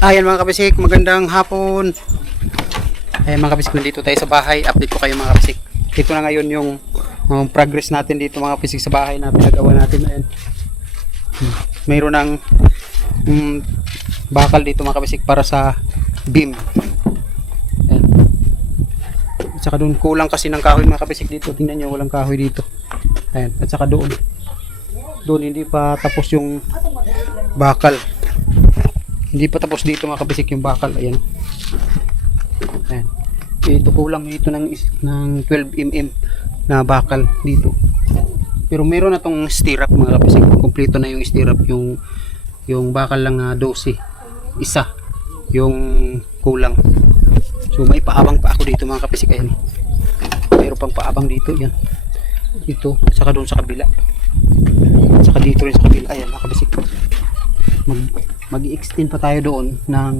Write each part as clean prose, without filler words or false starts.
Ayan mga kabisik, magandang hapon. Ayan mga kabisik, nandito tayo sa bahay. Update ko kayo mga kabisik. Ito na ngayon yung progress natin dito mga kabisik sa bahay na pinagawa natin. Ayan. Mayroon ng bakal dito mga kabisik para sa beam. Ayan. At saka doon kulang kasi ng kahoy mga kabisik dito. Tingnan nyo, walang kahoy dito. Ayan. At saka doon hindi pa tapos yung bakal. Hindi pa tapos dito mga kabisik yung bakal. Ayan. Ayan. Ito kulang dito ng 12mm na bakal dito. Pero meron na tong stirrup mga kabisik. Kompleto na yung stirrup. Yung bakal lang na 12. Isa. Yung kulang. So may paabang pa ako dito mga kabisik. Ayan. Meron pang paabang dito. Yan. Dito. Saka doon sa kabila. Saka dito rin sa kabila. Ayan mga kabisik. Mag-i-extend pa tayo doon ng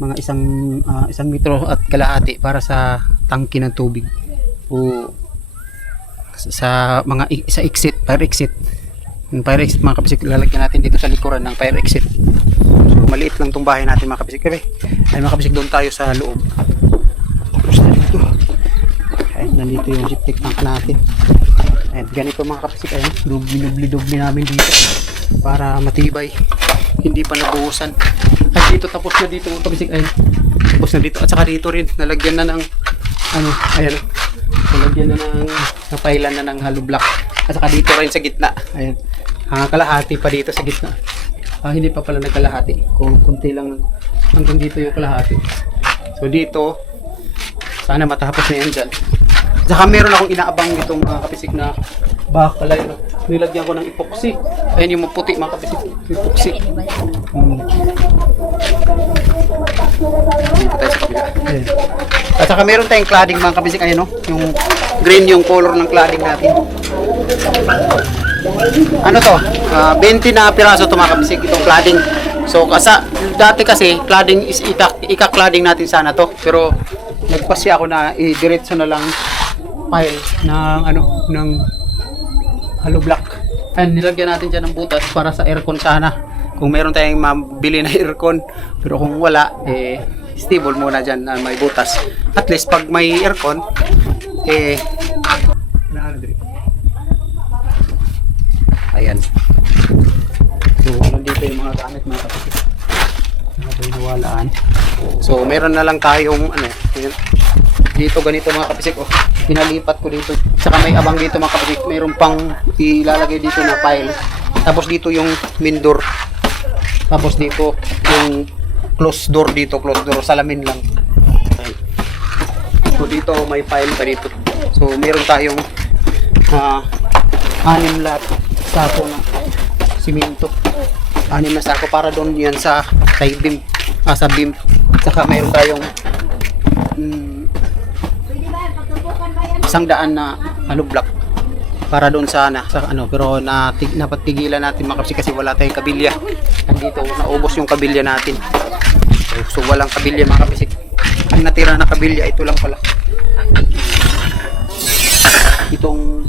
mga isang metro at kalahati para sa tangke ng tubig o sa mga sa exit, fire exit. Yung fire exit mga kabisik, lalagyan natin dito sa likuran ng fire exit. So maliit lang tong bahay natin mga kabisik. Ay mga kabisik, doon tayo sa loob. Tapos na dito. Ay, nandito yung septic tank natin. Ay, ganito mga kabisik, ayun, dubli namin dito para matibay. Hindi pa nabuhusan. At dito tapos na dito mga kabisik. Ayun. Tapos na dito. At saka dito rin nalagyan na ng ayan. Nalagyan na ng napailan na ng hollow block. At saka dito rin sa gitna. Ayan. Kalahati pa dito sa gitna. Hindi pa pala nagkalahati. Kung kunti lang hanggang dito yung kalahati. So dito sana matapos na yan dyan. Saka meron akong inaabang ditong mga kabisik na bakal. Nilagyan ko ng epoxy. Ayan yung maputi mga kabisik. Epoxy. Ayan. At saka meron tayong cladding mga kabisik. Ayan o. Yung green yung color ng cladding natin. Ano to? 20 na piraso to mga kabisik. Itong cladding. So dati kasi cladding is ika-cladding natin sana to. Pero nagpasya ako na i-diretso na lang pile ng hollow block. And nilagyan natin dyan ng butas para sa aircon sana. Kung meron tayong mabili na aircon. Pero kung wala, stable muna dyan na may butas. At least pag may aircon, ayan. So, nandito yung mga gamit mga kapatid. Nawalaan. So, meron na lang tayong ayan. Dito ganito mga kapisik, pinalipat ko dito. Saka may abang dito mga kapisik, mayroon pang ilalagay dito na file. Tapos dito yung main door. Tapos dito yung closed door dito, closed door, salamin lang. So dito may file pa dito. So meron tayong 6 lot sako na simento. 6 na sako para doon yan sa side beam, sa beam. Saka mayroon tayong 100 na hollow block para doon sana sa pero napatigilan natin mga kabisik kasi wala tayong kabilya. Nandito naubos yung kabilya natin. So walang kabilya mga kabisik. Ang natira na kabilya ito lang pala. Itong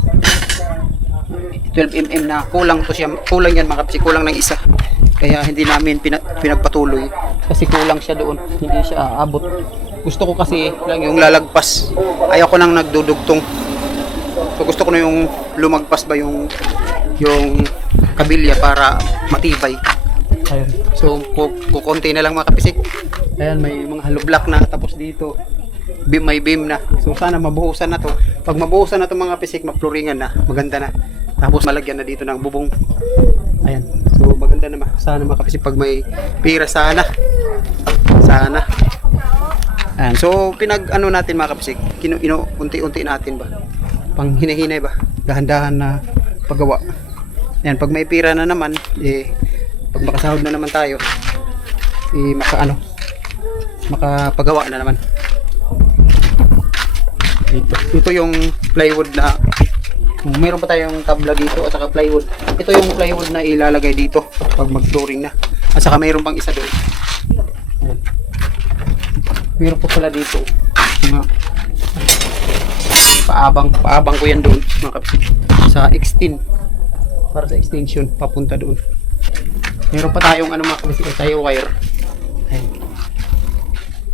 12mm na kulang to siya. Kulang yan mga kabisik, kulang ng isa. Kaya hindi namin pinagpatuloy kasi kulang siya doon. Hindi siya aabot. Gusto ko kasi lang yung lalagpas. Ayaw ko nang nagdudugtong. So gusto ko na yung lumagpas ba yung kabilya para matibay. Ayun. So kukunti na lang mga kapisik. Ayan, may mga hollow block na. Tapos dito may beam na. So sana mabuhusan na to. Pag mabuhusan na to mga kapisik, mapluringan na. Maganda na. Tapos malagyan na dito ng bubong. Ayan. So maganda na sana mga kapisik pag may pira sana. Ayan. So natin mga kapisik, unti-unti natin ba, pang hinahinay ba, dahan-dahan na paggawa. Ayan, pag may pira na naman, pag makasahod na naman tayo, makapagawa na naman. Ito yung plywood na, mayroon pa tayong tabla dito at saka plywood. Ito yung plywood na ilalagay dito pag mag-flooring na. At saka mayroon pang isa doon. Ayan. Meron po pala dito paabang ko yan doon mga kapatid, sa extend, para sa extension papunta doon. Meron pa tayong mga kapatid, tayo wire. Ayan.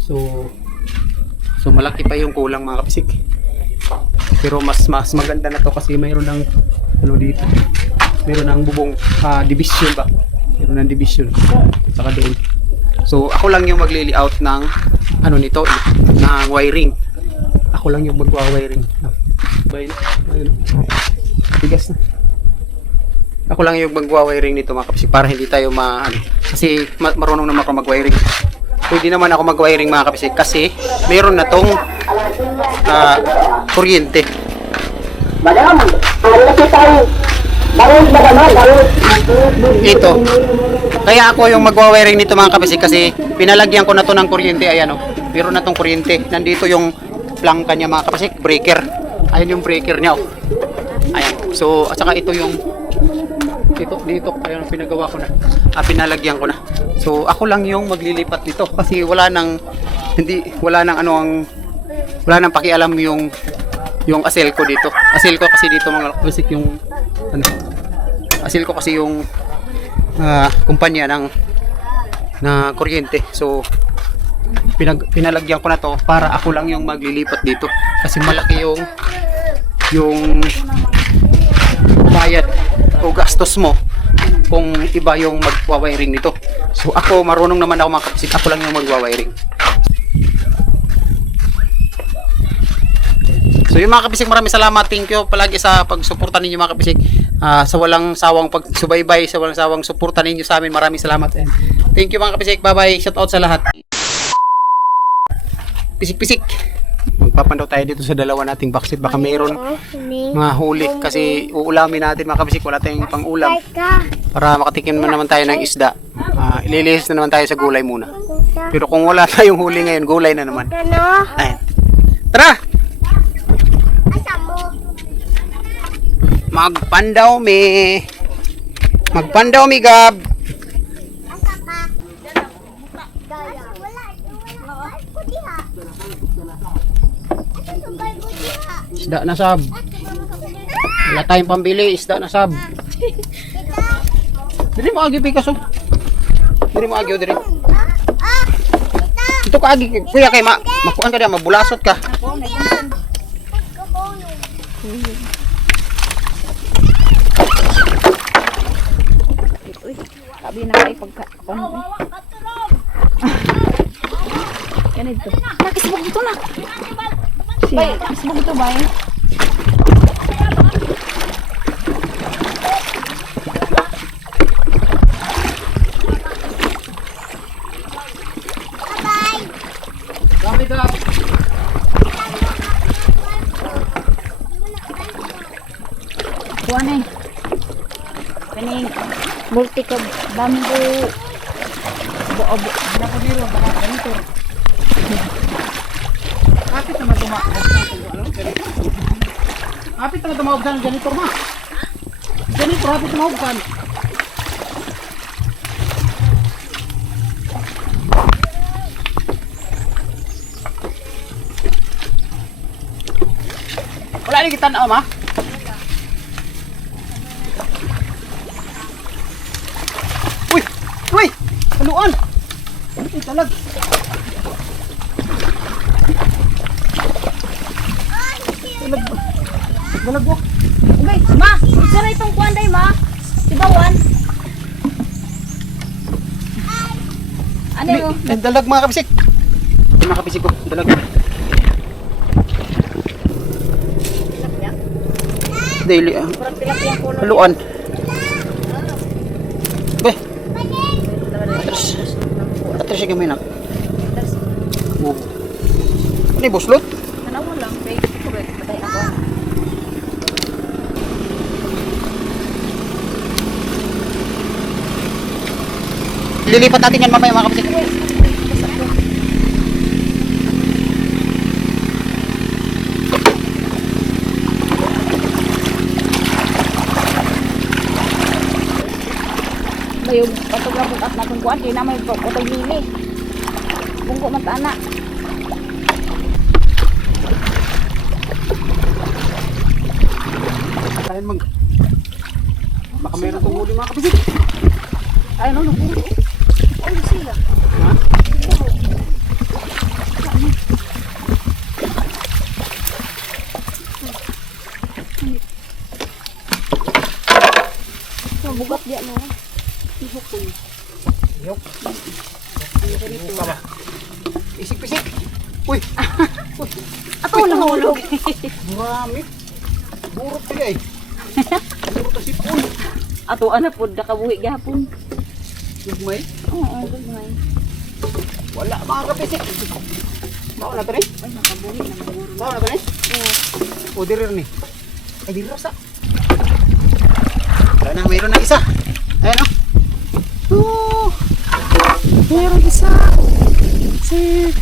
So malaki pa yung kulang mga kapisik. Pero mas maganda na to kasi mayroon ng ano dito. Mayroon ng bubong division ba? Mayroon ng division. Saka doon. So ako lang yung magli-layout ng ano nito, ng wiring. Ako lang yung magwa-wiring. Ayun. Bigas na. Ako lang yung magwa-wiring nito mga kapisik para hindi tayo kasi marunong naman ako mag-wiring. Pwede naman ako mag-wiring mga kapisik kasi meron na tong kuryente. Ito. Kaya ako yung magwa-wiring nito mga kapisik kasi pinalagyan ko na to ng kuryente. Ayan o. Meron na tong kuryente. Nandito yung plangka niya mga kapisik. Breaker. Ayan yung breaker niya o. Ayan. So at saka ito yung dito kaya pinagawa ko na. Pinalagyan ko na. So ako lang yung maglilipat nito kasi wala nang pakialam yung asel ko dito. Asel ko kasi dito mga kapisik yung asel ko kasi yung kumpanya na kuryente. So pinalagyan ko na to para ako lang yung maglilipat dito kasi malaki yung bayad o gastos mo kung iba yung magwa-wiring nito. So ako marunong naman ako mga kapisik, ako lang yung magwa-wiring. So yung mga kapisik, maraming salamat, thank you palagi sa pagsuporta ninyo mga kapisik, sa walang sawang pagsubaybay, sa walang sawang suporta ninyo sa amin. Maraming salamat and thank you mga kapisik, bye bye, shout out sa lahat. Pisik-pisik. Magpapandaw tayo dito sa dalawa nating backseat, baka mayroon mga huli kasi uulamin natin mga kapisik, wala tayong pang ulam para makatikim naman tayo ng isda. Ililihis na naman tayo sa gulay muna, pero kung wala tayong huli ngayon, gulay na naman. Ayan. Tara! Magpandaw mi gab. Isda na sab. Wala tayong pambili, isda na sab. Dili mo agi pikas oh. Dili mo agi oh diri. Ito ka agi kuya kay makuan ka diya, mabulasot ka. Sabi na kayo pagka ganito. Nakisibog dito na. Bay, nakisibog dito ba eh? Kami ka. Kuan eh. Kaning multi ka bamboo. Bo-bo. Dapat dito baka ganito. Kapit naman tumaog Kapit naman tumawag sa janitor ma. Janitor, kapit tumawag sa wala rin kita na ma. Uy! Uy! Haluan! Ay, talag! Balagwak. Okay, ma, isa na itong kuan day ma. Diba wan? Ano mo? Dalag mga kabisik. Mga kabisik ko, dalag. Daily haluan. Be. Atras siya gamay na. Ano yung buslot? Tanawa lang, babe. Correct, patay ako. Lilipat natin yan mamaya mga kapatid. Bayog, patugabot at nakong kuan, kaya na may pagkotay lili. Bungko matana. Tayo baka meron itong huli mga kapatid. Ay no, nagpuro. Ay, sila. Ha? Buka ba? Isik-pisik. Uy! Ato nahulog. Marami. Burot sila eh. Burot na sipon. Ato ana pod nakabuhi gahapon. Gugmay. Oo, gagmay. Wala mga kapisik. Bawa na to rin? Ay nakabuhi na siguro. Bawa na to rin? O dirir ni. Ay dirir sa. Wala na, mayroon na isa. Ayan o. Oh. Mayroon isa. Sik.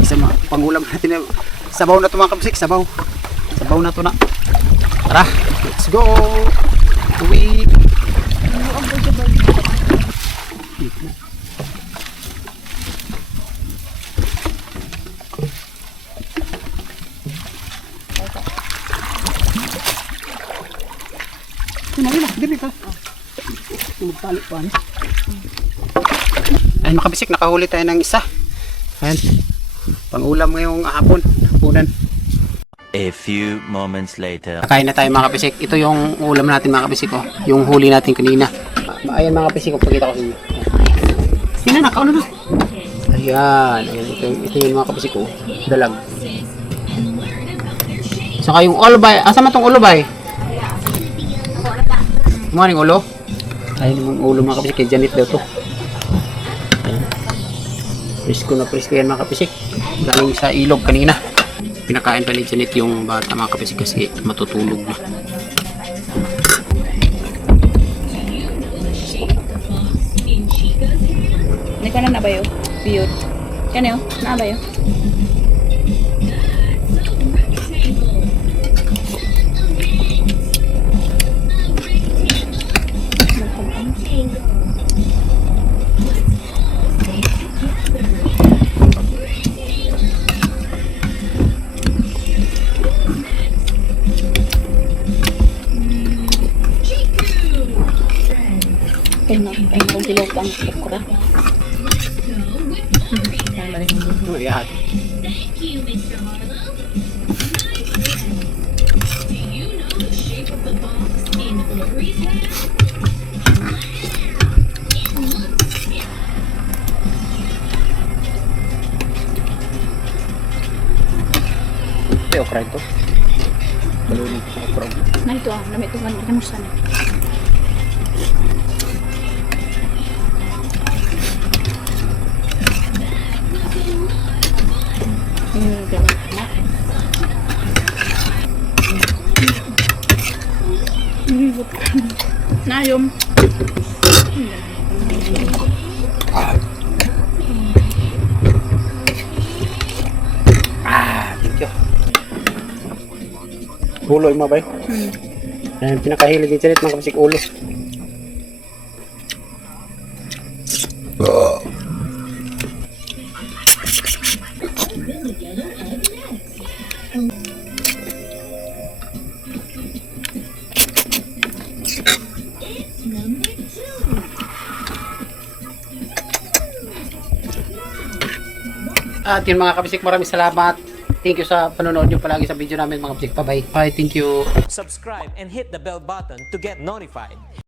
Isa mga pangulam natin. Sabaw na to mga kapisik. Sabaw. Sabaw na to na. Tara. Let's go. Uwi. Dili ka. Magtali pa. Ay makabisik, nakahuli tayo ng isa. Ayan. Pangulam ngayong hapunan. A few moments later. Nakain na tayo mga kabisik. Ito yung ulam natin mga kabisik. Oh. Yung huli natin kanina. Ayan mga kabisik, pagkita ko sa inyo. Sina na, kauna na. Ayan. Ayan. Ito yung mga kabisik. Oh. Dalag. Saka yung olbay. Asa man tong olbay? Kumain yung ulo? Ay, yung ulo mga kapisik. Kay Janet daw to. Presko na presko yan mga kapisik. Galing sa ilog kanina. Pinakain pa ni Janet yung bata mga kapisik kasi matutulog na. Hindi ka na nabayo. Biyot. Yan yun. Nabayo. Ay, kung silog ang okra. Ito, iyahat. Ito yung okra ito. Balunod sa okra. Na ito ah, namit ito man kamusta na. Na. Na yung Thank you. Ulo yung mabay. Ayan, pinakahilig yung Janet mga kapisik ulo. At yun mga kabisik, maraming salamat. Thank you sa panonood nyo palagi sa video namin mga kabisik. Bye bye. Bye, thank you. Subscribe and hit the bell button to get notified.